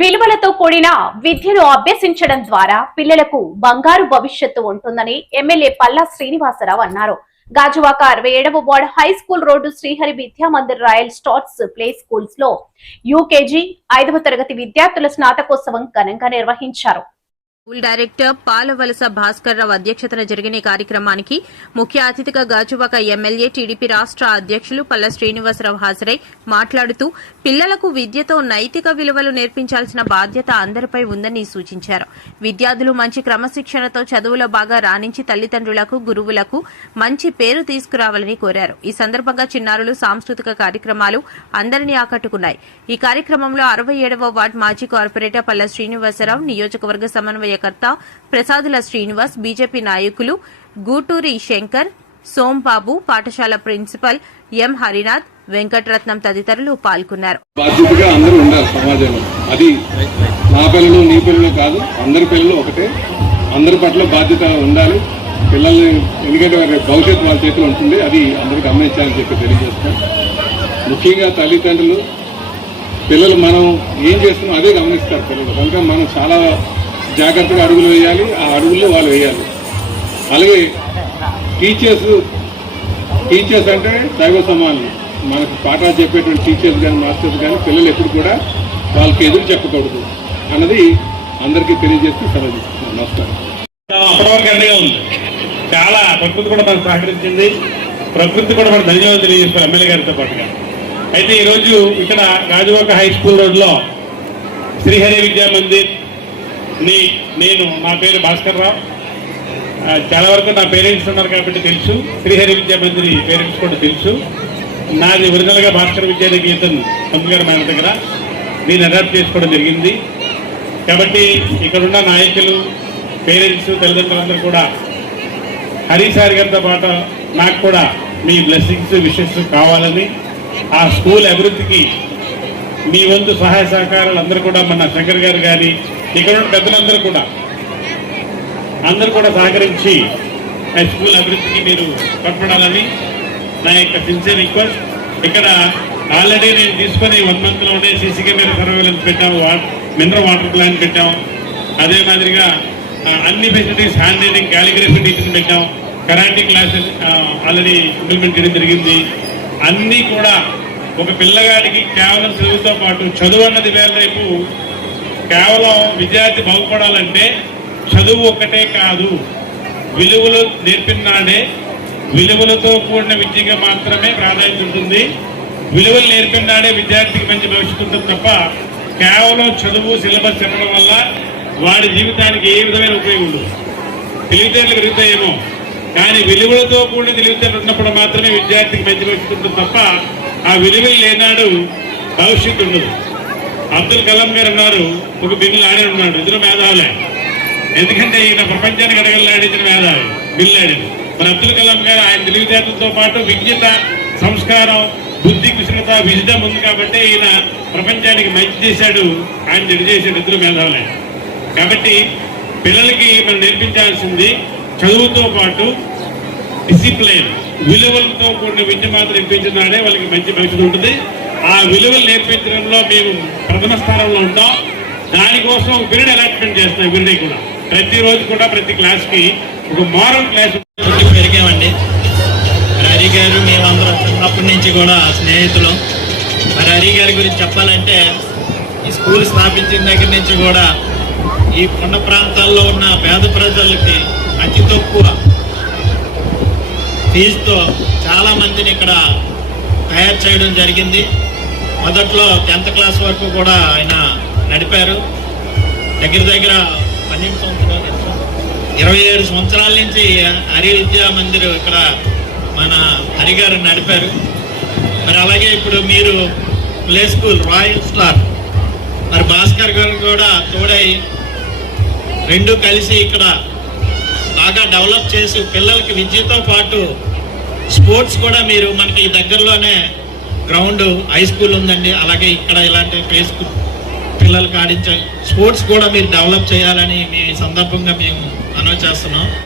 విలువలతో కూడిన విద్యను అభ్యసించడం ద్వారా పిల్లలకు బంగారు భవిష్యత్తు ఉంటుందని ఎమ్మెల్యే పల్లా శ్రీనివాసరావు అన్నారు. గాజువాక 67వ ward high school road Srihari Vidya Mandir royal starts play schools లో యూకేజీ 5వ తరగతి విద్యార్థుల స్నాతకోత్సవం ఘనంగా నిర్వహించారు. స్కూల్ డైరెక్టర్ పాలవలస భాస్కర్ రావు అధ్యక్షతన జరిగిన ఈ కార్యక్రమానికి ముఖ్య అతిథిగా గాజువాక ఎమ్మెల్యే టీడీపీ రాష్ట్ర అధ్యక్షులు పల్లా శ్రీనివాసరావు హాజరై మాట్లాడుతూ పిల్లలకు విద్యతో నైతిక విలువలు నేర్పించాల్సిన బాధ్యత అందరిపై ఉందని సూచించారు. విద్యార్థులు మంచి క్రమశిక్షణతో చదువులో బాగా రాణించి తల్లిదండ్రులకు గురువులకు మంచి పేరు తీసుకురావాలని కోరారు. ఈ సందర్భంగా చిన్నారులు సాంస్కృతిక కార్యక్రమాలు అందరినీ ఆకట్టుకున్నాయి. ఈ కార్యక్రమంలో 67వ వార్డు మాజీ కార్పొరేటర్ పల్లా శ్రీనివాసరావు, నియోజకవర్గ సమన్వయకర్త ప్రసాదుల శ్రీనివాస్, బీజేపీ నాయకులు గూటూరి శంకర్, సోంబాబు, పాఠశాల ప్రిన్సిపల్ ఎం హరినాథ్, వెంకటరత్నం తదితరులు పాల్గొన్నారు. బాధ్యతగా అందరూ ఉండాలి సమాజంలో. అది నా పిల్లలు నీ పిల్లలు కాదు, అందరి పిల్లలు ఒకటే. అందరి పట్ల బాధ్యత ఉండాలి. పిల్లల్ని ఎందుకంటే భవిష్యత్తు వాళ్ళ చేతిలో ఉంటుంది, అది అందరూ గమనించాలని చెప్పి తెలియజేస్తాం. ముఖ్యంగా తల్లిదండ్రులు పిల్లలు మనం ఏం చేస్తున్నాం అదే గమనిస్తారు పిల్లలు. కనుక మనం చాలా జాగ్రత్తగా అడుగులు వేయాలి, ఆ అడుగుల్లో వాళ్ళు వేయాలి. అలాగే టీచర్స్ అంటే దైవ సమానులు. మనకు పాఠాలు చెప్పేటువంటి టీచర్స్ కానీ మాస్టర్స్ కానీ పిల్లలు ఎప్పుడు కూడా వాళ్ళకి ఎదురు చెప్పకూడదు అన్నది అందరికీ తెలియజేస్తూ సెలవుస్తున్నాను. నమస్కారం. అప్పటివరకు అండగా ఉంది. చాలా ప్రకృతి కూడా మనకు సహకరించింది. ప్రకృతి కూడా మనం ధన్యవాదాలు తెలియజేస్తాం ఎమ్మెల్యే గారితో పాటుగా. అయితే ఈరోజు ఇక్కడ గాజువాక హై స్కూల్ రోడ్లో శ్రీహరి విద్యామందిర్ నా పేరు భాస్కర్ రావు. చాలా వరకు నా పేరెంట్స్ ఉన్నారు కాబట్టి తెలుసు. శ్రీహరి విద్యామందిరి పేరెంట్స్ కూడా తెలుసు. నాది ఒరిజినల్గా భాస్కర్ విద్యానికేతన్ పంతుగారు మన దగ్గర దీన్ని అడాప్ట్ చేసుకోవడం జరిగింది. కాబట్టి ఇక్కడున్న నాయకులు, పేరెంట్స్, తల్లిదండ్రులందరూ కూడా హరిసారి గారితో పాటు నాకు కూడా మీ బ్లెస్సింగ్స్, విషెస్ కావాలని, ఆ స్కూల్ అభివృద్ధికి మీ వంతు సహాయ సహకారాలు అందరూ కూడా మన శంకర్ గారు కానీ ఇక్కడ ఉన్న పెద్దలందరూ కూడా సహకరించి ఆ స్కూల్ అభివృద్ధికి మీరు కట్టుబడాలని నా యొక్క సిన్సియర్ రిక్వెస్ట్. ఇక్కడ ఆల్రెడీ నేను తీసుకొని 1 monthలోనే సీసీ కెమెరా సర్వేలెన్స్ పెట్టాము, మినరల్ వాటర్ ప్లాంట్ పెట్టాం. అదే మాదిరిగా అన్ని ఫెసిలిటీస్, హ్యాండ్ రైటింగ్, క్యాలిగ్రఫీ టీచర్ని పెట్టాం. కరాటే క్లాసెస్ ఆల్రెడీ ఇంప్లిమెంట్ చేయడం జరిగింది. అన్నీ కూడా ఒక పిల్లగాడికి కేవలం చదువుతో పాటు చదువు అన్నది వేల రేపు కేవలం విద్యార్థి బాగుపడాలంటే చదువు ఒక్కటే కాదు, విలువలు నేర్పినాడే విలువలతో కూడిన విద్యగా మాత్రమే ప్రాధాన్యత ఉంటుంది. విలువలు నేర్పినాడే విద్యార్థికి మంచి భవిష్యత్తు ఉంటుంది తప్ప కేవలం చదువు సిలబస్ చెప్పడం వల్ల వాడి జీవితానికి ఏ విధమైన ఉపయోగం ఉండదు. తెలివితేటలు పెరుగుతాయేమో, కానీ విలువలతో కూడిన తెలివితేటలు ఉన్నప్పుడు మాత్రమే విద్యార్థికి మంచి భవిష్యత్తు ఉంటుంది తప్ప ఆ విలువలు లేనాడు భవిష్యత్తు ఉండదు. అబ్దుల్ కలాం గారు అన్నారు, ఒక బిల్లు ఆడి ఉన్నాడు, ఇద్దరు మేధావులే. ఎందుకంటే ఈయన ప్రపంచానికి అడగలాడించిన మేధావి బిల్లు ఆడింది. మన అబ్దుల్ కలాం గారు ఆయన తెలివితేటలతో పాటు విజ్ఞత, సంస్కారం, బుద్ధి, కుశలత, విజ్డమ్ ఉంది కాబట్టి ఈయన ప్రపంచానికి మంచి చేశాడు, ఆయన చెడు చేశాడు. ఇద్దరు మేధావులే. కాబట్టి పిల్లలకి మనం నేర్పించాల్సింది చదువుతో పాటు డిసిప్లైన్, విలువలతో కూడిన విద్య మాత్రం నేర్పించినాడే వాళ్ళకి మంచి భవిష్యత్తు ఉంటుంది. ఆ విలువలు నేర్పించడంలో మేము ప్రథమ స్థానంలో ఉంటాం. దానికోసం పీరియడ్ అలాట్మెంట్ చేస్తాం. ఎవ్రీడే కూడా, ప్రతిరోజు కూడా ప్రతి క్లాస్కి ఒక మోరల్ క్లాస్ పెరిగామండి. హరి గారు మేమందరం చిన్నప్పటి నుంచి కూడా స్నేహితులు. మరి హరి గారి గురించి చెప్పాలంటే ఈ స్కూల్ స్థాపించిన దగ్గర నుంచి కూడా ఈ కొండ ప్రాంతాల్లో ఉన్న పేద ప్రజలకి అతి తక్కువ ఫీజుతో చాలా మందిని ఇక్కడ తయారు చేయడం జరిగింది. మొదట్లో 10th క్లాస్ వరకు కూడా ఆయన నడిపారు. దగ్గర 12 సంవత్సరాలు, 27 సంవత్సరాల నుంచి హరి విద్యా మందిర్ ఇక్కడ మన హరి గారు నడిపారు. మరి అలాగే ఇప్పుడు మీరు ప్లే స్కూల్ రాయల్ స్టార్ మరి భాస్కర్ గారు కూడా తోడై రెండు కలిసి ఇక్కడ బాగా డెవలప్ చేసి పిల్లలకి విద్యతో పాటు స్పోర్ట్స్ కూడా మీరు మనకి దగ్గరలోనే గ్రౌండ్ హై స్కూల్ ఉందండి. అలాగే ఇక్కడ ఇలాంటి ప్లే స్కూల్ పిల్లలకి ఆడించే స్పోర్ట్స్ కూడా మీరు డెవలప్ చేయాలని మీ సందర్భంగా మేము అనౌన్స్ చేస్తున్నాం.